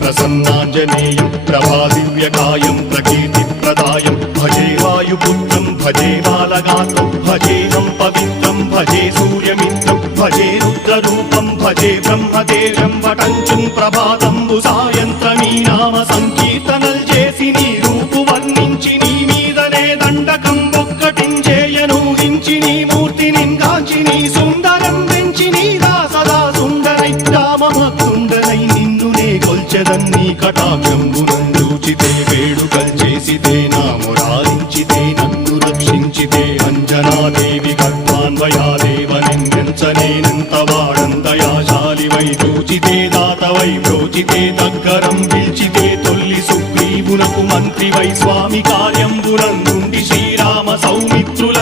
प्रसन्नाञ्जनेयं प्रभादिव्यकायं प्रकीर्तिप्रदायं भजे वायुपुत्रं भजे बालगात्रं भजेहं पवित्रं भजे सूर्यमित्रं भजे रुद्ररूपं भजे ब्रह्मदेवं वटञ्चुं ప్రభాతంబు సాయంత్రమీ నామ సంకీర్తనల్ చేసి నీ రూపు వర్ణించి నీ మీదనే దండకం ఒక్కటించేయనూహించి నీ మూర్తి నింగాంచి నీ సుందరం వెంచి నీ దాసదా సుందరై రామభక్తుండనై నిన్నునే కొల్చెదన్నీ కటాక్షంబునందూచితే వేడుకల్ చేసితే నా మురారించితే నన్ను రక్షించితే అంజనాదేవి గర్భాన్వయాదేవనెంచనేనంత వాడంతయాశాలివై చూచితే దాతవై బ్రోచితే దగ్గరం పిల్చితే తొల్లి సుగ్రీవునకు మంత్రివై స్వామి కార్యంబునందుండి శ్రీరామ సౌమిత్రుల